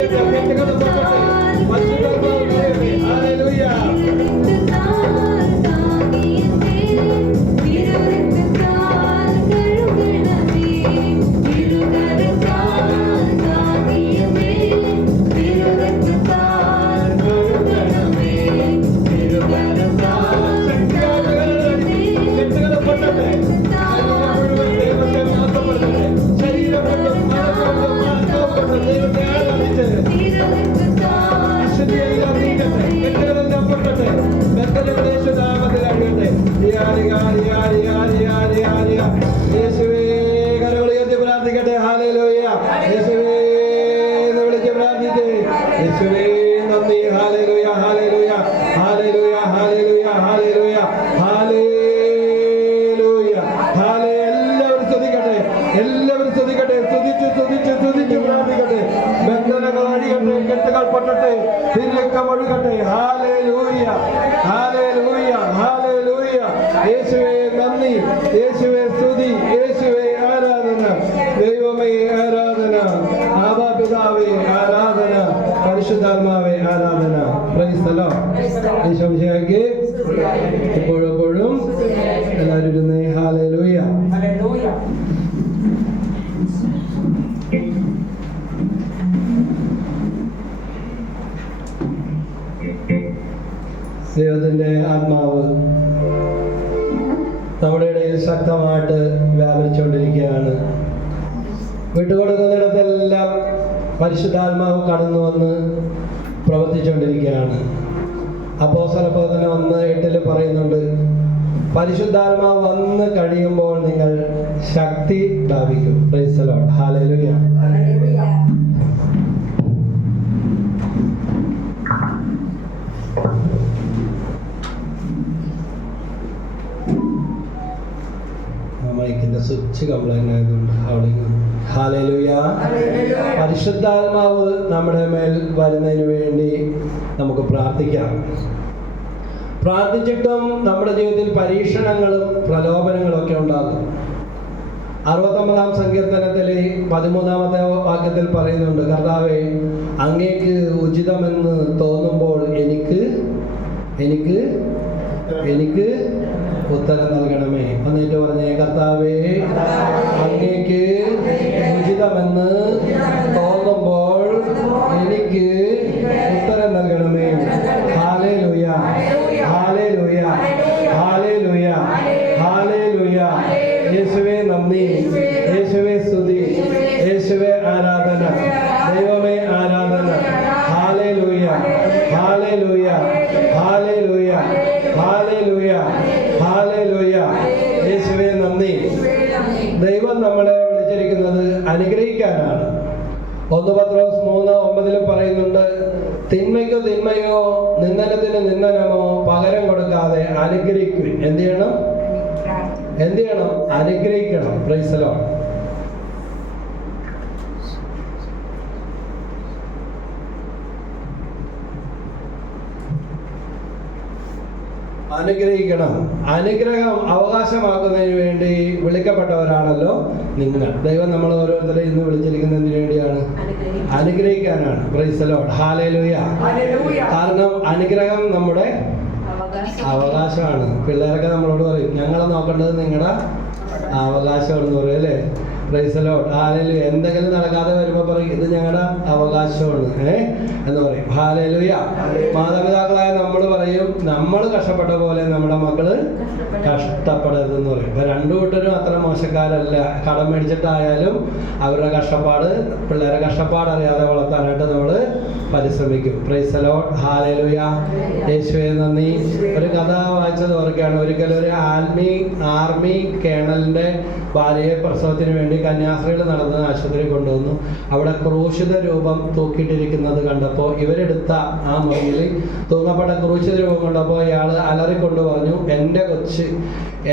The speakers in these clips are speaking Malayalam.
യേശുവേ യേശുവേ സ്തുതി. യേശുവേ ആരാധന. ദൈവമേ ആരാധന. ആദാപിതാവേ ആരാധന. പരിശുദ്ധാത്മാവേ ആരാധന. പ്രൈസ്തലോ ഈശോമിശിഹായ്ക്ക് ഇപ്പോഴെപ്പോഴും എല്ലാവരും ഇരുന്നേ. ഹാലേലൂയ ദൈവത്തിന്റെ ആത്മാവ് പരിശുദ്ധാത്മാവ് കടന്നു വന്ന് പ്രവർത്തിച്ചുകൊണ്ടിരിക്കുകയാണ്. അപ്പോസലപ്രദന ഒന്ന് എട്ടിൽ പറയുന്നുണ്ട് പരിശുദ്ധാത്മാവ് വന്ന് കഴിയുമ്പോൾ നിങ്ങൾ ശക്തി പ്രാപിക്കും ഹാലലുയ സ്വിച്ച് കംപ്ലൈന്റ് ആയതുകൊണ്ട് അവിടെ പരിശുദ്ധാത്മാവ് നമ്മുടെ മേൽ വരുന്നതിന് വേണ്ടി നമുക്ക് പ്രാർത്ഥിക്കാം. പ്രാർത്ഥിച്ചിട്ടും നമ്മുടെ ജീവിതത്തിൽ പരീക്ഷണങ്ങളും പ്രലോഭനങ്ങളും ഒക്കെ ഉണ്ടാകും. അറുപത്തൊമ്പതാം സങ്കീർത്തനത്തിൽ പതിമൂന്നാമത്തെ വാക്യത്തിൽ പറയുന്നുണ്ട് കർത്താവെ അങ്ങേക്ക് ഉചിതമെന്ന് തോന്നുമ്പോൾ എനിക്ക് എനിക്ക് എനിക്ക് ഉത്തരം നൽകണമേ. എന്നിട്ട് പറഞ്ഞേ കർത്താവേ അങ്ങേക്ക് ഉചിതമെന്ന് തോന്നുമ്പോൾ എനിക്ക് ഉത്തരം നൽകണമേ. ഹാലേ ലുയ ഹാലേ ലുയ ഹാലേ ലുയ ഹാലേ ലുയ യേശുവേ നന്ദി യേശുവേ സ്തുതി യേശുവേ ആരാധന ദൈവമേ ആരാധന ഹാലേ ലൂയ ഹാലേ ലൂയ ഹാലേ ലൂയ ഹാലേ ലൂയ ഹാലേ ലൂയ യേശുവേ നന്ദി ദൈവം നമ്മളെ വിളിച്ചിരിക്കുന്നത് അനുഗ്രഹിക്കാനാണ് ഒന്ന് പത്രോസ് മൂന്ന് ഒമ്പതിലും പറയുന്നുണ്ട് തിന്മയ്ക്കോ തിന്മയോ നിന്ദനത്തിന് നിന്ദനമോ പകരം കൊടുക്കാതെ അനുഗ്രഹിക്കും എന്ത് ചെയ്യണം? എന്ത് ചെയ്യണം? അനുഗ്രഹിക്കണം. പ്രൈസലോ അനുഗ്രഹിക്കണം. അനുഗ്രഹം അവകാശമാക്കുന്നതിന് വേണ്ടി വിളിക്കപ്പെട്ടവരാണല്ലോ നിങ്ങൾ. ദൈവം നമ്മൾ ഓരോരുത്തരെ ഇന്ന് വിളിച്ചിരിക്കുന്നതിന് വേണ്ടിയാണ്? അനുഗ്രഹിക്കാനാണ്. പ്രൈസലോ ഹാലേലൂയ കാരണം അനുഗ്രഹം നമ്മുടെ അവകാശമാണ്. പിള്ളേരൊക്കെ നമ്മളോട് പറയും ഞങ്ങളെ നോക്കേണ്ടത് നിങ്ങളുടെ അവകാശമാണെന്ന് പറയും അല്ലേ? പ്രൈസലോ ഹാലലു എന്തെങ്കിലും നടക്കാതെ വരുമ്പോൾ പറയും ഇത് ഞങ്ങളുടെ അവകാശമാണ്. ഏ? എന്ന് പറയും. ഹാലലുയ മാതാപിതാക്കളായ നമ്മൾ പറയും നമ്മൾ കഷ്ടപ്പെട്ട പോലെ നമ്മുടെ മക്കൾ കഷ്ടപ്പെടരുതെന്ന് പറയും. ഇപ്പൊ രണ്ടു കൂട്ടരും അത്ര മോശക്കാരല്ല. കടം മേടിച്ചിട്ടായാലും അവരുടെ കഷ്ടപ്പാട് പിള്ളേരെ കഷ്ടപ്പാട് അറിയാതെ വളർത്താനായിട്ട് നമ്മൾ പരിശ്രമിക്കും. പ്രൈസലോ ഹാലലുയ യേശുവേ നന്ദി. ഒരു കഥ വായിച്ചത് ഓർക്കുകയാണ്. ഒരിക്കലും ഒരു ആർമി ആർമി കേണലിന്റെ ഭാര്യയെ പ്രസവത്തിന് വേണ്ടി കന്യാസ്ത്രീകൾ നടന്ന് ആശുപത്രി കൊണ്ടുവന്നു. അവിടെ ക്രൂശിത രൂപം തൂക്കിയിട്ടിരിക്കുന്നത് കണ്ടപ്പോൾ ഇവരെടുത്ത ആ മുറിയിൽ തൂങ്ങപ്പെട്ട ക്രൂശിത രൂപം കണ്ടപ്പോൾ ഇയാൾ അലറിക്കൊണ്ട് പറഞ്ഞു എന്റെ കൊച്ച്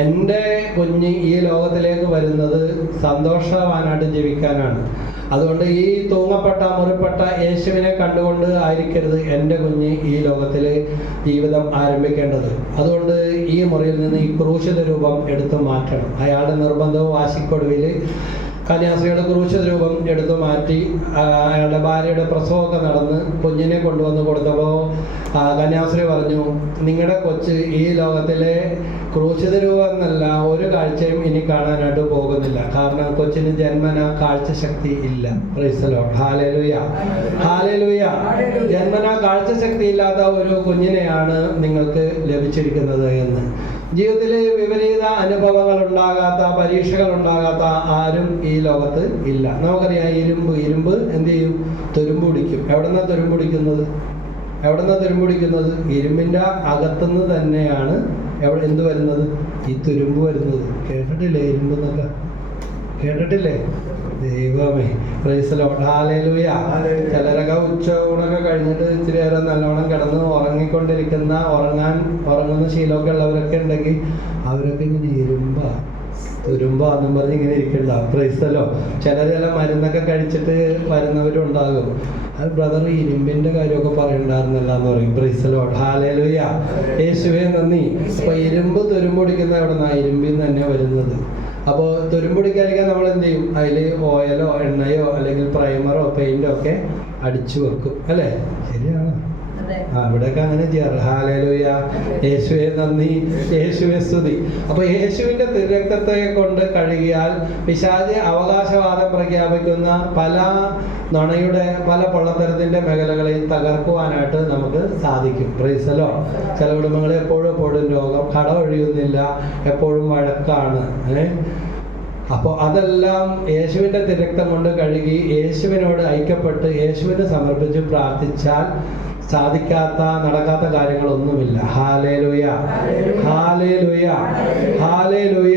എന്റെ കുഞ്ഞ് ഈ ലോകത്തിലേക്ക് വരുന്നത് സന്തോഷവാനായിട്ട് ജീവിക്കാനാണ്. അതുകൊണ്ട് ഈ തൂങ്ങപ്പെട്ട മുറിപ്പെട്ട യേശുവിനെ കണ്ടുകൊണ്ട് ആയിരിക്കരുത് എന്റെ കുഞ്ഞ് ഈ ലോകത്തിൽ ജീവിതം ആരംഭിക്കേണ്ടത്. അതുകൊണ്ട് ഈ മുറിയിൽ നിന്ന് ഈ ക്രൂശിത രൂപം എടുത്തു മാറ്റണം. അയാളുടെ നിർബന്ധവും വാശിക്കൊടുവിൽ കന്യാസ്ത്രീയുടെ ക്രൂശ രൂപം എടുത്തു മാറ്റി അയാളുടെ ഭാര്യയുടെ പ്രസവമൊക്കെ നടന്ന് കുഞ്ഞിനെ കൊണ്ടുവന്ന് കൊടുത്തപ്പോൾ കന്യാസ്ത്രീ പറഞ്ഞു നിങ്ങളുടെ കൊച്ച് ഈ ലോകത്തിലെ ക്രൂശിത രൂപം എന്നല്ല ഒരു കാഴ്ചയും ഇനി കാണാനായിട്ട് പോകുന്നില്ല. കാരണം കൊച്ചിന് ജന്മന കാഴ്ചശക്തി ഇല്ല. പ്രൈസലോ ഹാലലുയ ഹാലലുയ ജന്മന കാഴ്ചശക്തി ഇല്ലാത്ത ഒരു കുഞ്ഞിനെയാണ് നിങ്ങൾക്ക് ലഭിച്ചിരിക്കുന്നത് എന്ന്. ജീവിതത്തിൽ വിപരീത അനുഭവങ്ങൾ ഉണ്ടാകാത്ത പരീക്ഷകൾ ഉണ്ടാകാത്ത ആരും ഈ ലോകത്ത് ഇല്ല. നമുക്കറിയാം ഇരുമ്പ് ഇരുമ്പ് എന്ത് ചെയ്യും? തുരുമ്പ് പിടിക്കും. എവിടെന്നാ തുരുമ്പ് പിടിക്കുന്നത്? എവിടെന്നാ തുരുമ്പ് പിടിക്കുന്നത്? ഇരുമ്പിന്റെ അകത്തുനിന്ന് തന്നെയാണ് എവിടെ എന്ത് വരുന്നത്? ഈ തുരുമ്പ് വരുന്നത്. കേട്ടിട്ടില്ലേ ഇരുമ്പ് എന്നൊക്കെ? കേട്ടിട്ടില്ലേ? ദൈവമേ. ഹാലേലുയ ചിലരൊക്കെ ഉച്ച ഊണൊക്കെ കഴിഞ്ഞിട്ട് ഇച്ചിരി നേരം നല്ലോണം കിടന്ന് ഉറങ്ങിക്കൊണ്ടിരിക്കുന്ന ഉറങ്ങാൻ ഉറങ്ങുന്ന ശീലമൊക്കെ ഉള്ളവരൊക്കെ ഉണ്ടെങ്കിൽ അവരൊക്കെ ഇങ്ങനെ ഇരുമ്പ അതും പറഞ്ഞ് ഇങ്ങനെ ഇരിക്കണ്ട പ്രൈസലോ ചിലർ ചില മരുന്നൊക്കെ കഴിച്ചിട്ട് വരുന്നവരും ഉണ്ടാകും അത് ബ്രദർ ഇരുമ്പിന്റെ കാര്യമൊക്കെ പറയണ്ടായിരുന്നല്ല എന്ന് പറയും പ്രൈസലോ ഹാലേലുയ യേശുവേ നന്ദി. അപ്പൊ ഇരുമ്പ് തുരുമ്പൊടിക്കുന്ന എവിടെ നിന്നാ ഇരുമ്പിൽ നിന്ന് തന്നെ വരുന്നത്. അപ്പോൾ തുരുമ്പൊടിക്കാതിരിക്കാൻ നമ്മൾ എന്ത് ചെയ്യും? അതിൽ ഓയിലോ എണ്ണയോ അല്ലെങ്കിൽ പ്രൈമറോ പെയിന്റോ ഒക്കെ അടിച്ചു വെക്കും. അല്ലേ? ശരിയാണ്. ഇവിടെയൊക്കെ അങ്ങനെ ചെയ്യാറ്. യേശുവെ നന്ദി. യേശുവെ സ്തുതി. അപ്പൊ യേശുവിന്റെ തിരക്തത്തെ കൊണ്ട് കഴുകിയാൽ പിശാച് അവകാശവാദം പ്രഖ്യാപിക്കുന്ന പല നുണയുടെ പല പൊള്ളത്തരത്തിന്റെ മേഖലകളെയും തകർക്കുവാനായിട്ട് നമുക്ക് സാധിക്കും. പ്രൈസലോ ചില കുടുംബങ്ങൾ എപ്പോഴും എപ്പോഴും രോഗം കട ഒഴിയുന്നില്ല എപ്പോഴും വഴക്കാണ്. ഏ? അപ്പോൾ അതെല്ലാം യേശുവിന്റെ തിരക്തം കൊണ്ട് കഴുകി യേശുവിനോട് ഐക്യപ്പെട്ട് യേശുവിനെ സമർപ്പിച്ച് പ്രാർത്ഥിച്ചാൽ സാധിക്കാത്ത നടക്കാത്ത കാര്യങ്ങളൊന്നുമില്ല. ഹാലേലുയ. ഹാലേലുയ. ഹാലേലുയ.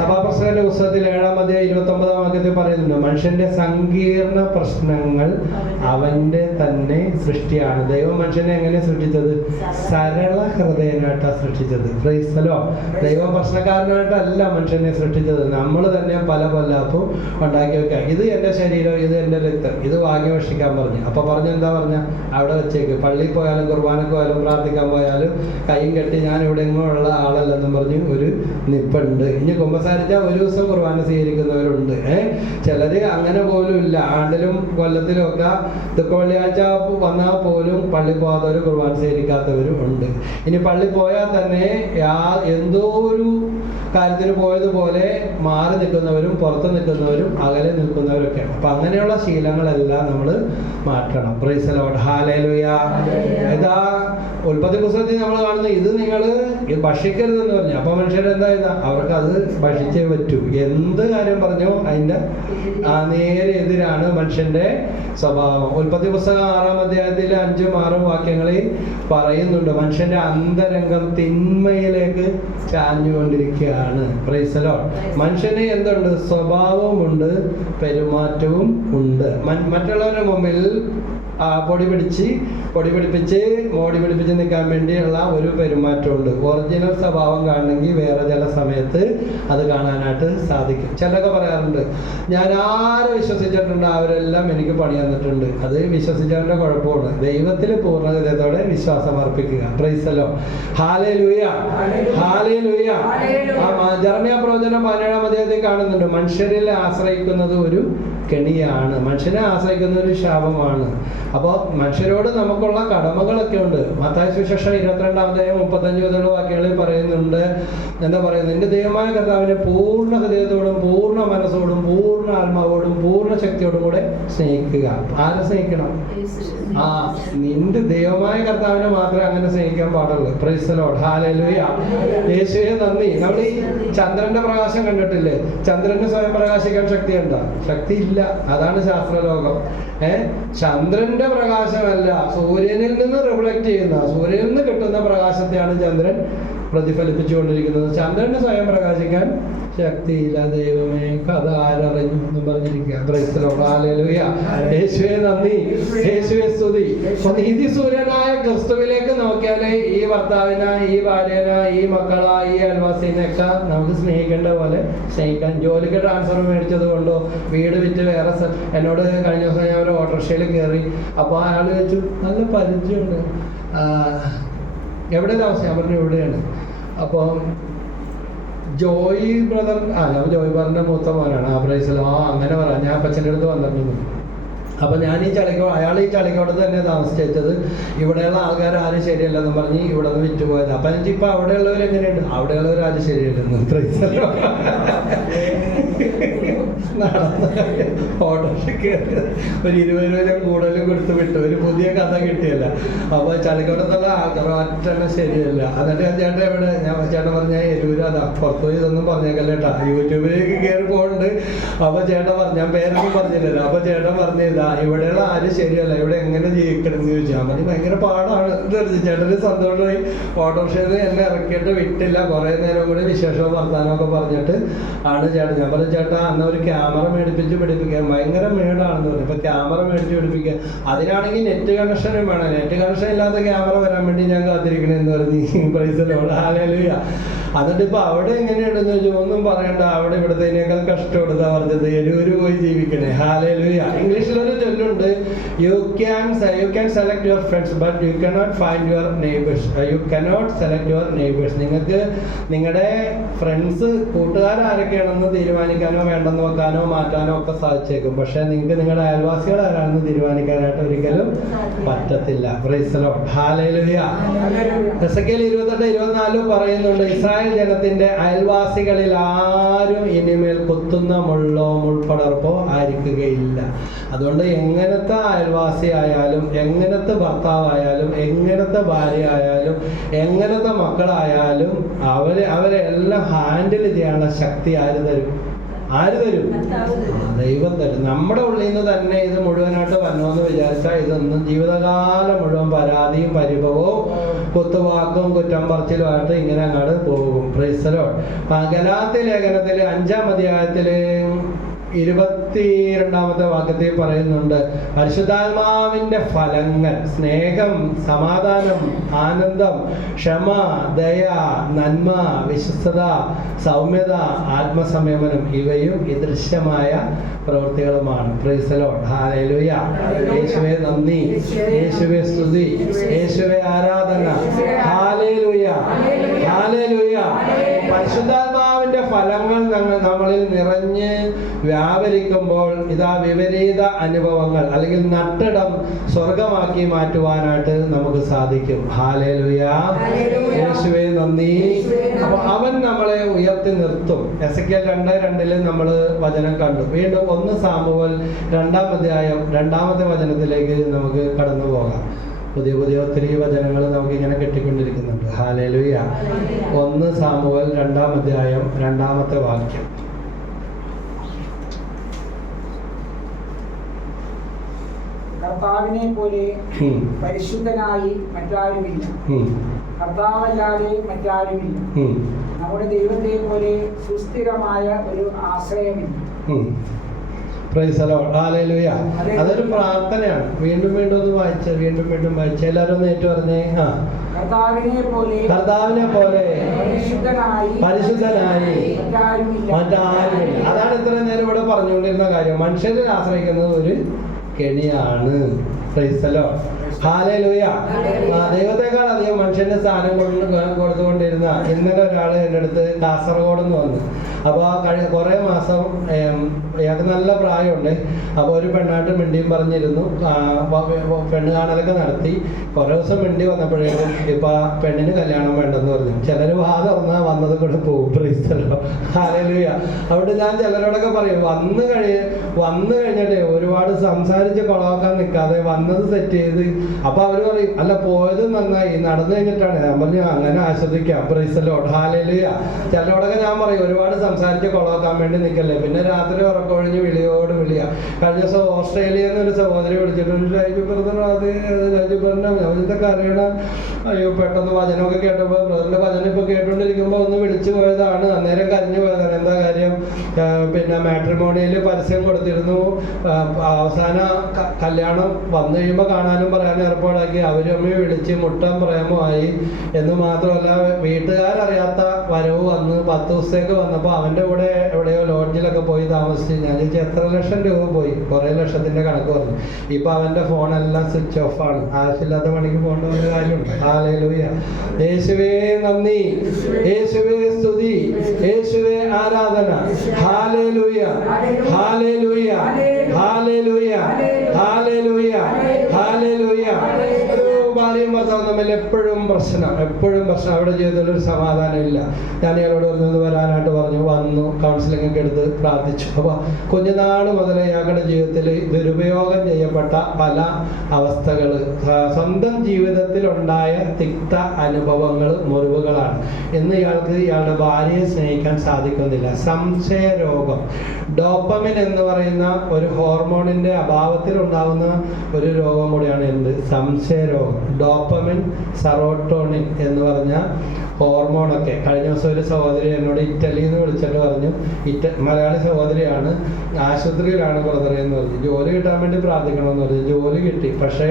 സഭാപ്രസംഗന്റെ പുസ്തകത്തിൽ ഏഴാം അധ്യായം ഇരുപത്തി ഒമ്പതാം വാക്യത്തിൽ പറയുന്നുണ്ട് മനുഷ്യന്റെ സങ്കീർണ പ്രശ്നങ്ങൾ അവന്റെ തന്നെ സൃഷ്ടിയാണ്. ദൈവം മനുഷ്യനെ എങ്ങനെ സൃഷ്ടിച്ചത്? സരള ഹൃദയനായിട്ടാണ് സൃഷ്ടിച്ചത്. ക്രൈസ്തലോ ദൈവ പ്രശ്നക്കാരനായിട്ടല്ല മനുഷ്യനെ സൃഷ്ടിച്ചത്. നമ്മൾ തന്നെ പല പല്ലാപ്പും ഉണ്ടാക്കി വെക്കുക. ഇത് എന്റെ ശരീരം ഇത് എന്റെ രക്തം ഇത് വാങ്ങി ഭക്ഷിക്കാൻ പറഞ്ഞു. അപ്പൊ പറഞ്ഞു എന്താ പറഞ്ഞ? അവിടെ വെച്ചേക്ക്. പള്ളിയിൽ പോയാലും കുർബാനക്ക് പോയാലും പ്രാർത്ഥിക്കാൻ പോയാലും കൈയും കെട്ടി ഞാൻ എങ്ങും ഉള്ള ആളല്ലെന്നും പറഞ്ഞ് ഒരു നിപ്പുണ്ട്. ഇനി കുമ്പസാരിച്ചാൽ ഒരു ദിവസം കുർബാന സ്വീകരിക്കുന്നവരുണ്ട്. ഏഹ് ചിലര് അങ്ങനെ പോലും ഇല്ല. ആണ്ടിലും കൊല്ലത്തിലും ഒക്കെ ദുഃഖ വെള്ളിയാഴ്ച വന്നാൽ പോലും പള്ളി പോകാത്തവരും കുർബാന സ്വീകരിക്കാത്തവരും ഉണ്ട്. ഇനി പള്ളി പോയാൽ തന്നെ യാ- എന്തോ ഒരു കാര്യത്തിന് പോയതുപോലെ മാറി നിൽക്കുന്നവരും പുറത്ത് നിൽക്കുന്നവരും അകലെ നിൽക്കുന്നവരൊക്കെയാണ്. അപ്പൊ അങ്ങനെയുള്ള ശീലങ്ങളെല്ലാം നമ്മൾ മാറ്റണം. പ്രൈസലോട്ട് ഹാലേലുയ ഇതാ ഉൽപ്പത്തി പുസ്തകത്തിൽ നമ്മൾ കാണുന്നത് ഇത് നിങ്ങൾ ഭക്ഷിക്കരുതെന്ന് പറഞ്ഞു. അപ്പൊ മനുഷ്യർ എന്തായിരുന്നു അവർക്ക് അത് ഭക്ഷിച്ചേ പറ്റൂ. എന്ത് കാര്യം പറഞ്ഞു അതിന്റെ ആ നേരെ എതിരാണ് മനുഷ്യന്റെ സ്വഭാവം. ഉൽപ്പത്തി പുസ്തകം ആറാം അധ്യായത്തിലെ അഞ്ചും ആറും വാക്യങ്ങളിൽ പറയുന്നുണ്ട്. മനുഷ്യന്റെ അന്തരംഗം തിന്മയിലേക്ക് ചാഞ്ഞുകൊണ്ടിരിക്കുകയാണ് പ്രൈസലോ മനുഷ്യന് എന്തുണ്ട്? സ്വഭാവമുണ്ട് പെരുമാറ്റവും ഉണ്ട് മറ്റുള്ളവരുടെ മുമ്പിൽ പൊടി പിടിച്ച് പൊടി പിടിപ്പിച്ച് മോടി പിടിപ്പിച്ച് നിൽക്കാൻ വേണ്ടിയുള്ള ഒരു പെരുമാറ്റമുണ്ട്. ഒറിജിനൽ സ്വഭാവം കാണണമെങ്കിൽ വേറെ ചില സമയത്ത് അത് കാണാനായിട്ട് സാധിക്കും. ചിലരൊക്കെ പറയാറുണ്ട് ഞാൻ ആര് വിശ്വസിച്ചിട്ടുണ്ട്? അവരെല്ലാം എനിക്ക് പണി തന്നിട്ടുണ്ട്. അത് വിശ്വസിച്ചവരുടെ കുഴപ്പമാണ്. ദൈവത്തിൽ പൂർണതയോടെ വിശ്വാസം അർപ്പിക്കുക. പ്രൈസലോ ഹാലേ ലൂയ ഹാലേ ലൂയ ജർമ്മിയ പ്രവചനം പതിനേഴാം അദ്ദേഹത്തിൽ കാണുന്നുണ്ട്. മനുഷ്യരിൽ ആശ്രയിക്കുന്നത് ഒരു കെണിയാണ്. മനുഷ്യനെ ആശ്രയിക്കുന്ന ഒരു ശാപമാണ്. അപ്പോൾ മനുഷ്യരോട് നമുക്കുള്ള കടമകളൊക്കെ ഉണ്ട്. മത്തായ സുശേഷം ഇരുപത്തിരണ്ടാമത്തെ മുപ്പത്തഞ്ച് മുതലുള്ള വാക്യങ്ങളിൽ പറയുന്നുണ്ട്. എന്താ പറയുന്നത്? നിന്റെ ദൈവമായ കർത്താവിനെ പൂർണ ഹൃദയത്തോടും പൂർണ മനസ്സോടും പൂർണ ആത്മാവോടും പൂർണ ശക്തിയോടും കൂടെ സ്നേഹിക്കുക. ആരെ സ്നേഹിക്കണം? ആ നിന്റെ ദൈവമായ കർത്താവിനെ മാത്രമേ അങ്ങനെ സ്നേഹിക്കാൻ പാടുള്ളൂ. പ്രൈസലോട് ഹാലലുയ യേശുവെ നന്ദി. നമ്മൾ ഈ ചന്ദ്രന്റെ പ്രകാശം കണ്ടിട്ടില്ലേ? ചന്ദ്രന് സ്വയം പ്രകാശിക്കാൻ ശക്തി ഉണ്ടോ ശക്തി ഇല്ല അതാണ് ശാസ്ത്രലോകം. ഏ? ചന്ദ്രന്റെ പ്രകാശമല്ല. സൂര്യനിൽ നിന്ന് റിഫ്ലക്ട് ചെയ്യുന്ന സൂര്യനിൽ നിന്ന് കിട്ടുന്ന പ്രകാശത്തെയാണ് ചന്ദ്രൻ പ്രതിഫലിപ്പിച്ചുകൊണ്ടിരിക്കുന്നത്. ചന്ദ്രന് സ്വയം പ്രകാശിക്കാൻ ശക്തിയില്ല ദൈവമേ കഥ ആരറിഞ്ഞു എന്നും പറഞ്ഞിരിക്കുക. ക്രൈസ്തലോട് ഹാലലുയ യേശുവെ നന്ദി. യേശുവെ സ്തുതി. അപ്പൊ നീതി സൂര്യനായ ക്രിസ്തുവിലേക്ക് നോക്കിയാലേ ഈ ഭർത്താവിനെ ഈ ഭാര്യനാ ഈ മക്കളാ ഈ അയൽവാസിനെയൊക്കെ നമുക്ക് സ്നേഹിക്കേണ്ട പോലെ സ്നേഹിക്കാൻ ജോലിക്ക് ട്രാൻസ്ഫർ മേടിച്ചത് കൊണ്ടോ വീട് വിറ്റ് വേറെ എന്നോട് കഴിഞ്ഞ ദിവസം ഞാൻ ഒരു ഓട്ടോറിക്ഷയിൽ കയറി അപ്പോൾ അയാൾ ചോദിച്ചു നല്ല പരിചയമുണ്ട്. ആ, എവിടെ താമസം അവരുടെ എവിടെയാണ് അപ്പോൾ ജോയി ബ്രദർ ആ ഞാൻ ജോയി ബ്രദറിന്റെ മൂത്ത മോനാണ് ആ പ്രൈസിൽ ആ അങ്ങനെ പറയാം. ഞാൻ അപ്പച്ചന്റെ അടുത്ത് വന്നിട്ടുണ്ട്. അപ്പൊ ഞാൻ ഈ ചളിക്കോ അയാൾ ഈ ചളിക്കോടത്ത് തന്നെ താമസിച്ചത് ഇവിടെയുള്ള ആൾക്കാർ ആരും ശരിയല്ലെന്ന് പറഞ്ഞ് ഇവിടെ നിന്ന് വിറ്റുപോയത്. അപ്പൊ എനിക്ക് ഇപ്പൊ അവിടെയുള്ളവർ എങ്ങനെയുണ്ട് അവിടെയുള്ളവർ ആരും ശരിയല്ലെന്ന്. നടന്ന ഓട്ടോറിക്ഷ കയറി ഒരു ഇരുപത് രൂപ കൂടുതൽ കൊടുത്ത് വിട്ടു. ഒരു പുതിയ കഥ കിട്ടിയല്ല. അപ്പൊ ചളിക്കോട്ടത്തുള്ള ആഗ്രഹം ഒറ്റ ശരിയല്ല. എന്നിട്ട് ഞാൻ ചേട്ടൻ എവിടെ ഞാൻ ചേട്ടൻ പറഞ്ഞ എരൂര് അതാ. പുറത്തു പോയി ഇതൊന്നും പറഞ്ഞേക്കല്ല കേട്ടാ യൂട്യൂബിലേക്ക് കയറി പോകുന്നുണ്ട് അപ്പൊ ചേട്ടൻ പറഞ്ഞു ഞാൻ പേരൊന്നും പറഞ്ഞില്ലല്ലോ. അപ്പൊ ചേട്ടൻ പറഞ്ഞു ഇതാ ഇവിടെയുള്ള ആരും ശരിയല്ല. ഇവിടെ എങ്ങനെ ജീവിക്കണമെന്ന് ചോദിച്ചാൽ മതി ഭയങ്കര പാടാണ്. തീർച്ചയായും ചേട്ടന് സന്തോഷമായി. ഓട്ടോറിക്ഷയിൽ എന്നെ ഇറക്കിയിട്ട് വിട്ടില്ല. കുറെ നേരം കൂടി വിശേഷവും വർത്താനമൊക്കെ പറഞ്ഞിട്ട് ആണ് ചേട്ടൻ. ഞാൻ പറഞ്ഞു ചേട്ടാ അന്ന് ഒരു ക്യാമറ മേടിപ്പിച്ച് പിടിപ്പിക്കാൻ ഭയങ്കര മേടാണെന്ന് പറഞ്ഞു ഇപ്പൊ ക്യാമറ മേടിച്ച് പിടിപ്പിക്കുക അതിനാണെങ്കിൽ നെറ്റ് കണക്ഷനും വേണം. നെറ്റ് കണക്ഷൻ ഇല്ലാത്ത ക്യാമറ വരാൻ വേണ്ടി ഞാൻ കാത്തിരിക്കണെന്ന് പറഞ്ഞു പ്രൈസിലോട് ഹാലലുയ എന്നിട്ട് ഇപ്പൊ അവിടെ എങ്ങനെയുണ്ടെന്ന് ചോദിച്ചു ഒന്നും പറയണ്ട. അവിടെ ഇവിടത്തേനേക്കാൾ കഷ്ടപ്പെടുത്താ പറഞ്ഞത്. എരൂര് പോയി ജീവിക്കണേ. ഇംഗ്ലീഷിലൊരു ചൊല്ലുണ്ട് you can you can select your friends but you cannot find your neighbours you cannot select your neighbours നിങ്ങൾക്ക് നിങ്ങളുടെ ഫ്രണ്ട്സ് കൂട്ടുകാരാരൊക്കെയാണെന്ന് തീരുമാനിക്കാനോ വേണ്ടെന്ന് വെക്കാനോ മാറ്റാനോ ഒക്കെ സാധിച്ചേക്കും. പക്ഷെ നിങ്ങൾക്ക് നിങ്ങളുടെ അയൽവാസികൾ ആരാണെന്ന് തീരുമാനിക്കാനായിട്ട് ഒരിക്കലും പറ്റത്തില്ല. പ്രൈസലോ ഹാലലുയ എസ് കെൽ ഇരുപത്തെട്ട് ഇരുപത്തിനാലിൽ പറയുന്നുണ്ട് ഇസ്രായേൽ ജനത്തിന്റെ അയൽവാസികളിൽ ആരും ഇനിമേൽ കുത്തുന്ന മുള്ളോ മുൾപ്പടർപ്പോ ആയിരിക്കുകയില്ല. അതുകൊണ്ട് എങ്ങനത്തെ അയൽവാസി ആയാലും എങ്ങനത്തെ ഭർത്താവായാലും എങ്ങനത്തെ ഭാര്യ ആയാലും എങ്ങനത്തെ മക്കളായാലും അവരെ അവരെ എല്ലാം ഹാൻഡിൽ ചെയ്യാനുള്ള ശക്തി ആര് തരും? ആര് തരും? ദൈവം തരും. നമ്മുടെ ഉള്ളിൽ നിന്ന് തന്നെ ഇത് മുഴുവനായിട്ട് വരണമെന്ന് വിചാരിച്ചാൽ ഇതൊന്നും ജീവിതകാലം മുഴുവൻ പരാതിയും പരിഭവവും കുത്തുവാക്കും കുറ്റം പറച്ചിലുമായിട്ട് ഇങ്ങനെ അങ്ങോട്ട് പോകും. പ്രൈസലോ ഗലാത്തി ലേഖനത്തിൽ അഞ്ചാം അധ്യായത്തിൽ ഇരുപത്തി രണ്ടാമത്തെ വാക്യത്തിൽ പറയുന്നുണ്ട് പരിശുദ്ധാത്മാവിന്റെ ഫലങ്ങൾ സ്നേഹം സമാധാനം ആനന്ദം ക്ഷമ ദയ നന്മ വിശ്വസ്തത സൗമ്യത ആത്മസംയമനം ഇവയും ഇദൃശ്യമായ ദൃശ്യമായ പ്രവൃത്തികളുമാണ്. യേശുവെ നന്ദി. യേശുവെ സ്തുതി. യേശുവെ. ആരാധന. ഹാലേലുയ ഹാലേലുയ പരിശുദ്ധാത്മാവിന്റെ ഫലങ്ങൾ ഞങ്ങൾ നമ്മളിൽ നിറഞ്ഞ് വ്യാപരിക്കുമ്പോൾ ഇതാ വിപരീത അനുഭവങ്ങൾ അല്ലെങ്കിൽ നട്ടിടം സ്വർഗമാക്കി മാറ്റുവാനായിട്ട് നമുക്ക് സാധിക്കും. യേശുവെ നന്ദി. അപ്പൊ അവൻ നമ്മളെ ഉയർത്തി നിർത്തും. എസ് കെ രണ്ട് രണ്ടിൽ നമ്മൾ വചനം കണ്ടു. വീണ്ടും ഒന്ന് സാമുവൽ രണ്ടാം അധ്യായം രണ്ടാമത്തെ വചനത്തിലേക്ക് നമുക്ക് കടന്നു പോകാം പുതിയ പുതിയ ഒത്തിരി വചനങ്ങൾ നമുക്ക് ഇങ്ങനെ കിട്ടിക്കൊണ്ടിരിക്കുന്നുണ്ട് ഹാലേലുയ ഒന്ന് സാമുവൽ രണ്ടാം അധ്യായം രണ്ടാമത്തെ വാക്യം. കർത്താവിനെ പോലെ പരിശുദ്ധനായി മറ്റാരുമില്ല. കർത്താവല്ലാതെ മറ്റാരുമില്ല. നമ്മുടെ ദൈവത്തെ പോലെ സുസ്ഥിരമായ ഒരു ആശ്രയമില്ല. The Lord. അതൊരു പ്രാർത്ഥനയാണ്. വീണ്ടും വീണ്ടും ഒന്ന് വായിച്ച വീണ്ടും വീണ്ടും വായിച്ച. എല്ലാവരും ഒന്ന് ഏറ്റു പറഞ്ഞേ ആ. കർത്താവിനെ പോലെ പരിശുദ്ധനായി മറ്റാരുമില്ല. അതാണ് ഇത്ര നേരം ഇവിടെ പറഞ്ഞുകൊണ്ടിരുന്ന കാര്യം. മനുഷ്യരെ ആശ്രയിക്കുന്നത് ഒരു കെണിയാണ്. പ്രൈസ് ഹാലൂയ ദൈവത്തെക്കാൾ അധികം മനുഷ്യന്റെ സ്ഥാനം കൊണ്ട് കൊടുത്തുകൊണ്ടിരുന്ന ഇന്നലെ ഒരാൾ എന്റെ അടുത്ത് കാസർഗോഡ് എന്ന് വന്നു. അപ്പോൾ ആ കഴി കുറേ മാസം ഇയാൾക്ക് നല്ല പ്രായമുണ്ട്. അപ്പോൾ ഒരു പെണ്ണായിട്ട് മിണ്ടിയും പറഞ്ഞിരുന്നു. പെണ്ണ് കാണലൊക്കെ നടത്തി. കുറേ ദിവസം മിണ്ടി വന്നപ്പോഴേക്കും ഇപ്പം ആ പെണ്ണിന് കല്യാണം വേണ്ടെന്ന് പറഞ്ഞു. ചിലർ വാ തുറന്നാൽ വന്നത് കൊണ്ട് പോകും ഹാലൂയ അവിടെ ഞാൻ ചിലരോടൊക്കെ പറയും വന്ന് കഴിയ വന്നു കഴിഞ്ഞിട്ട് ഒരുപാട് സംസാരിച്ച് കൊളവാക്കാൻ നിൽക്കാതെ വന്നത് സെറ്റ് ചെയ്ത്. അപ്പൊ അവർ പറയും അല്ല പോയത് നന്നായി നടന്നു കഴിഞ്ഞിട്ടാണ്. ഞാൻ പറഞ്ഞു അങ്ങനെ ആസ്വദിക്കാം പ്രൈസലോ ഹാലലുയ ചിലരോടൊക്കെ ഞാൻ പറയും ഒരുപാട് സംസാരിച്ച് കൊളവാക്കാൻ വേണ്ടി നിൽക്കല്ലേ. പിന്നെ രാത്രി ഉറക്കൊഴിഞ്ഞ് വിളിയോട് വിളിയാ. കഴിഞ്ഞ ദിവസം ഓസ്ട്രേലിയ എന്നൊരു സഹോദരി വിളിച്ചിട്ടുണ്ട് രാജു ബ്രദർ അത് ഇതൊക്കെ അറിയണം അയ്യോ പെട്ടെന്ന് വചനമൊക്കെ കേട്ടപ്പോൾ ബ്രദറിന്റെ വചനം ഇപ്പൊ കേട്ടോണ്ടിരിക്കുമ്പോൾ ഒന്ന് വിളിച്ചു പോയതാണ്. അന്നേരം കരഞ്ഞു പോയതാണ്. എന്താ കാര്യം? ആ, പിന്നെ മാട്രിമോണിയിൽ പരസ്യം കൊടുത്തിരുന്നു. ആ, അവസാന കല്യാണം വന്നു കഴിയുമ്പോൾ കാണാനും പറയാനും ഏർപ്പാടാക്കി. അവരും അമ്മയും വിളിച്ച് മുട്ടം പ്രേമമായി എന്ന് മാത്രമല്ല വീട്ടുകാരറിയാത്ത വരവ് വന്ന് പത്ത് ദിവസത്തേക്ക് വന്നപ്പോൾ അവന്റെ കൂടെ എവിടെയോ ലോഡ്ജിലൊക്കെ പോയി താമസിച്ച് ഞാൻ ചോദിച്ചു എത്ര ലക്ഷം രൂപ പോയി. കുറേ ലക്ഷത്തിന്റെ കണക്ക് പറഞ്ഞു. ഇപ്പം അവന്റെ ഫോണെല്ലാം സ്വിച്ച് ഓഫ് ആണ്. ആവശ്യമില്ലാത്ത പണിക്ക് പോകേണ്ട ഒരു കാര്യമുണ്ട്. ലൂയ യേശുവേ നന്ദി. യേശുവേ സ്തുതി യേശുവേ ആരാധന. ഹാലൂയ ഹാലൂയ ഹാലൂയ ഹാലൂയ ഭാര്യയും ഭർത്താവും തമ്മിൽ എപ്പോഴും പ്രശ്നം എപ്പോഴും പ്രശ്നം. അവിടെ ജീവിതത്തിൽ ഒരു സമാധാനം ഇല്ല. ഞാൻ ഇയാളോട് പറഞ്ഞു വരാനായിട്ട് പറഞ്ഞു. വന്നു. കൗൺസിലിംഗ് ഒക്കെ എടുത്ത് പ്രാർത്ഥിച്ചു. അപ്പോൾ കുഞ്ഞുനാൾ മുതലേ ഇയാളുടെ ജീവിതത്തിൽ ദുരുപയോഗം ചെയ്യപ്പെട്ട പല അവസ്ഥകൾ സ്വന്തം ജീവിതത്തിൽ ഉണ്ടായ തിക്ത അനുഭവങ്ങൾ മുറിവുകളാണ്. ഇന്ന് ഇയാൾക്ക് ഇയാളുടെ ഭാര്യയെ സ്നേഹിക്കാൻ സാധിക്കുന്നില്ല. സംശയ രോഗം ഡോപ്പമിൻ എന്ന് പറയുന്ന ഒരു ഹോർമോണിന്റെ അഭാവത്തിൽ ഉണ്ടാകുന്ന ഒരു രോഗം കൂടിയാണ് എന്ത്? സംശയ രോഗം ഡോപ്പമിൻ സറോട്ടോണിൻ എന്ന് പറഞ്ഞ ഹോർമോണൊക്കെ. കഴിഞ്ഞ ദിവസം ഒരു സഹോദരി എന്നോട് ഇറ്റലിയിൽ നിന്ന് വിളിച്ചിട്ട് പറഞ്ഞു ഇറ്റ മലയാളി സഹോദരിയാണ് ആശുപത്രിയിലാണ് ബ്രദറെ എന്ന് പറഞ്ഞു. ജോലി കിട്ടാൻ വേണ്ടി പ്രാർത്ഥിക്കണമെന്ന് പറഞ്ഞു. ജോലി കിട്ടി. പക്ഷേ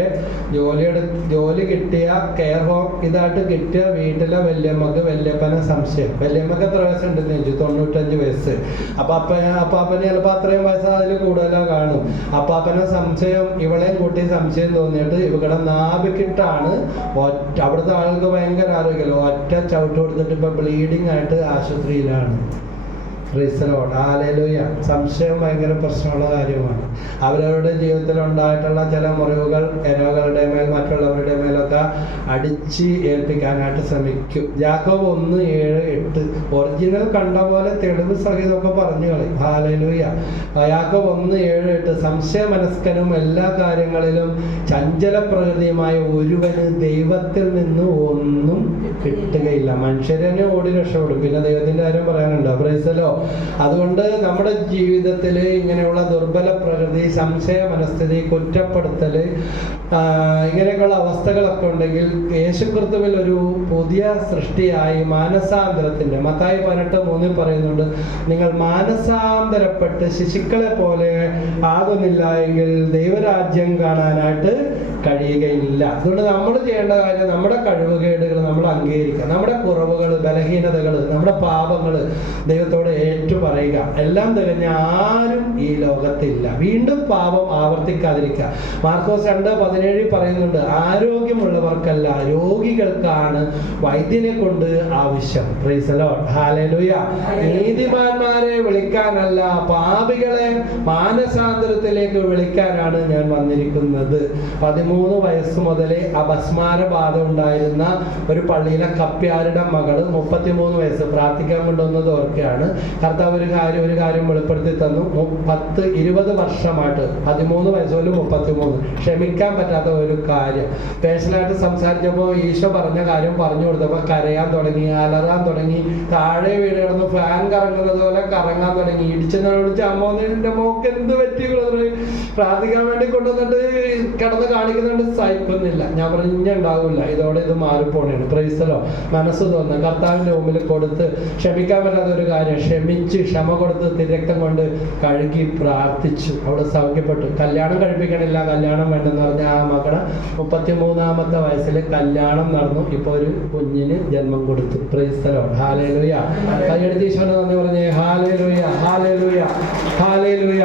ജോലിയെടു ജോലി കിട്ടിയ കെയർ ഹോം ഇതായിട്ട് കിട്ടിയ വീട്ടിലെ വല്യമ്മക്ക് വല്യപ്പനെ സംശയം. വല്യമ്മക്ക് എത്ര വയസ്സുണ്ടെന്ന് ചോദിച്ചു. തൊണ്ണൂറ്റഞ്ച് വയസ്സ്. അപ്പൊ അപ്പ അപ്പാപ്പന് ചിലപ്പോൾ അത്രയും വയസ്സ് അതിൽ കൂടുതലാ കാണും. അപ്പാപ്പനെ സംശയം ഇവളെയും കൂട്ടി സംശയം തോന്നിയിട്ട് ഇവിടെ നാഭിക്കിട്ടാണ് അവിടുത്തെ ആൾക്ക് ഭയങ്കര ആരോഗ്യമല്ലോ ഒറ്റ ചവിട്ട് കൊടുത്തിട്ട് ഇപ്പൊ ബ്ലീഡിങ് ആയിട്ട് ആശുപത്രിയിലാണ്. റീസലോട്ട് ആലയിലൂയ സംശയം ഭയങ്കര പ്രശ്നമുള്ള കാര്യമാണ്. അവരവരുടെ ജീവിതത്തിൽ ഉണ്ടായിട്ടുള്ള ചില മുറിവുകൾ ഇരകളുടെ മേൽ മറ്റുള്ളവരുടെ മേലൊക്കെ അടിച്ച് ഏൽപ്പിക്കാനായിട്ട് ശ്രമിക്കും. ജാക്കോബ് ഒന്ന് ഏഴ് എട്ട് ഒറിജിനൽ കണ്ട പോലെ തെളിവ് സഹിതമൊക്കെ പറഞ്ഞു കളയും. ഹാലലൂയ യാക്കോബ് ഒന്ന് ഏഴ് എട്ട് സംശയ മനസ്കനും എല്ലാ കാര്യങ്ങളിലും ചഞ്ചല പ്രകൃതിയുമായ ഒരുവന് ദൈവത്തിൽ നിന്ന് ഒന്നും കിട്ടുകയില്ല. മനുഷ്യരനെ ഓടി രക്ഷപ്പെടും. പിന്നെ ദൈവത്തിന്റെ കാര്യം പറയാനുണ്ടോ? പ്രൈസലോ അതുകൊണ്ട് നമ്മുടെ ജീവിതത്തിൽ ഇങ്ങനെയുള്ള ദുർബല പ്രകൃതി സംശയ മനസ്ഥിതി കുറ്റപ്പെടുത്തൽ ഇങ്ങനെയൊക്കെയുള്ള അവസ്ഥകളൊക്കെ ഉണ്ടെങ്കിൽ യേശുക്രിസ്തുവിൽ ഒരു പുതിയ സൃഷ്ടിയായി മാനസാന്തരത്തിന്റെ മത്തായി പതിനെട്ട് മൂന്നിൽ പറയുന്നുണ്ട് നിങ്ങൾ മാനസാന്തരപ്പെട്ട് ശിശുക്കളെ പോലെ ആകുന്നില്ല എങ്കിൽ ദൈവരാജ്യം കാണാനായിട്ട് കഴിയുകയില്ല. അതുകൊണ്ട് നമ്മൾ ചെയ്യേണ്ട കാര്യം നമ്മുടെ കഴിവുകേടുകൾ നമ്മൾ അംഗീകരിക്കുക. നമ്മുടെ കുറവുകൾ ബലഹീനതകൾ നമ്മുടെ പാപങ്ങൾ ദൈവത്തോട് ഏറ്റുപറയുക. എല്ലാം തികഞ്ഞ ആരും ഈ ലോകത്തില്ല. വീണ്ടും പാപം ആവർത്തിക്കാതിരിക്കുക. മാർക്കോസ് രണ്ട് പതിനേഴിൽ പറയുന്നുണ്ട് ആരോഗ്യമുള്ളവർക്കല്ല രോഗികൾക്കാണ് വൈദ്യനെ കൊണ്ട് ആവശ്യം. Praise the Lord. Hallelujah. നീതിമാന്മാരെ വിളിക്കാനല്ല പാപികളെ മാനസാന്തരത്തിലേക്ക് വിളിക്കാനാണ് ഞാൻ വന്നിരിക്കുന്നത്. പതിമൂന്ന് വയസ്സ് മുതലേ അപസ്മാര ബാധ ഉണ്ടായിരുന്ന ഒരു പള്ളിയിലെ കപ്പ്യാരുടെ മകൾ മുപ്പത്തിമൂന്ന് വയസ്സ് പ്രാർത്ഥിക്കാൻ കൊണ്ടുവന്നത് ഓർക്കുകയാണ്. കർത്താവ് ഒരു കാര്യം ഒരു കാര്യം വെളിപ്പെടുത്തി തന്നു. പത്ത് ഇരുപത് വർഷമായിട്ട് പതിമൂന്ന് വയസ്സ് പോലും മുപ്പത്തിമൂന്ന് ക്ഷമിക്കാൻ പറ്റാത്ത ഒരു കാര്യം. പേഴ്സണലായിട്ട് സംസാരിച്ചപ്പോൾ ഈശോ പറഞ്ഞ കാര്യം പറഞ്ഞു കൊടുത്തപ്പോൾ കരയാൻ തുടങ്ങി അലറാൻ തുടങ്ങി താഴെ വീണ് കിടന്ന് കറങ്ങുന്നത് കറങ്ങാൻ തുടങ്ങി. ഇടിച്ചെന്ന് വിളിച്ച് അമ്മോന്നിന്റെ മോക്ക് എന്ത് പറ്റി? പ്രാർത്ഥിക്കാൻ വേണ്ടി കൊണ്ടുവന്നിട്ട് കിടന്ന് കാണിക്കുന്നുണ്ട്. സഹിക്കുന്നില്ല. ഞാൻ പറഞ്ഞു ഇനി ഉണ്ടാവില്ല. ഇതോടെ ഇത് മാറിപ്പോണേണ്. പ്രൈസലോ മനസ്സ് തോന്നുന്നു. കർത്താവിന്റെ മുമ്പിൽ കൊടുത്ത് ക്ഷമിക്കാൻ പറ്റാത്ത ഒരു കാര്യം ക്ഷമിച്ച് ക്ഷമ കൊടുത്ത് തിരക്തം കൊണ്ട് കഴുകി പ്രാർത്ഥിച്ചു. അവിടെ സൗഖ്യപ്പെട്ടു. കല്യാണം കഴിപ്പിക്കണില്ല കല്യാണം വേണ്ടെന്ന് പറഞ്ഞ ആ മകളെ മുപ്പത്തിമൂന്നാമത്തെ വയസ്സിൽ കല്യാണം നടന്നു. ഇപ്പൊ ഒരു കുഞ്ഞിന് ജന്മം കൊടുത്തു. പ്രൈസ്തലോ ഹാലേലുയ കൈയെടുത്ത് ഈശോനെ നന്ദി പറഞ്ഞേ ഹാലേലുയ ഹാലേലുയ ഹാലേലുയ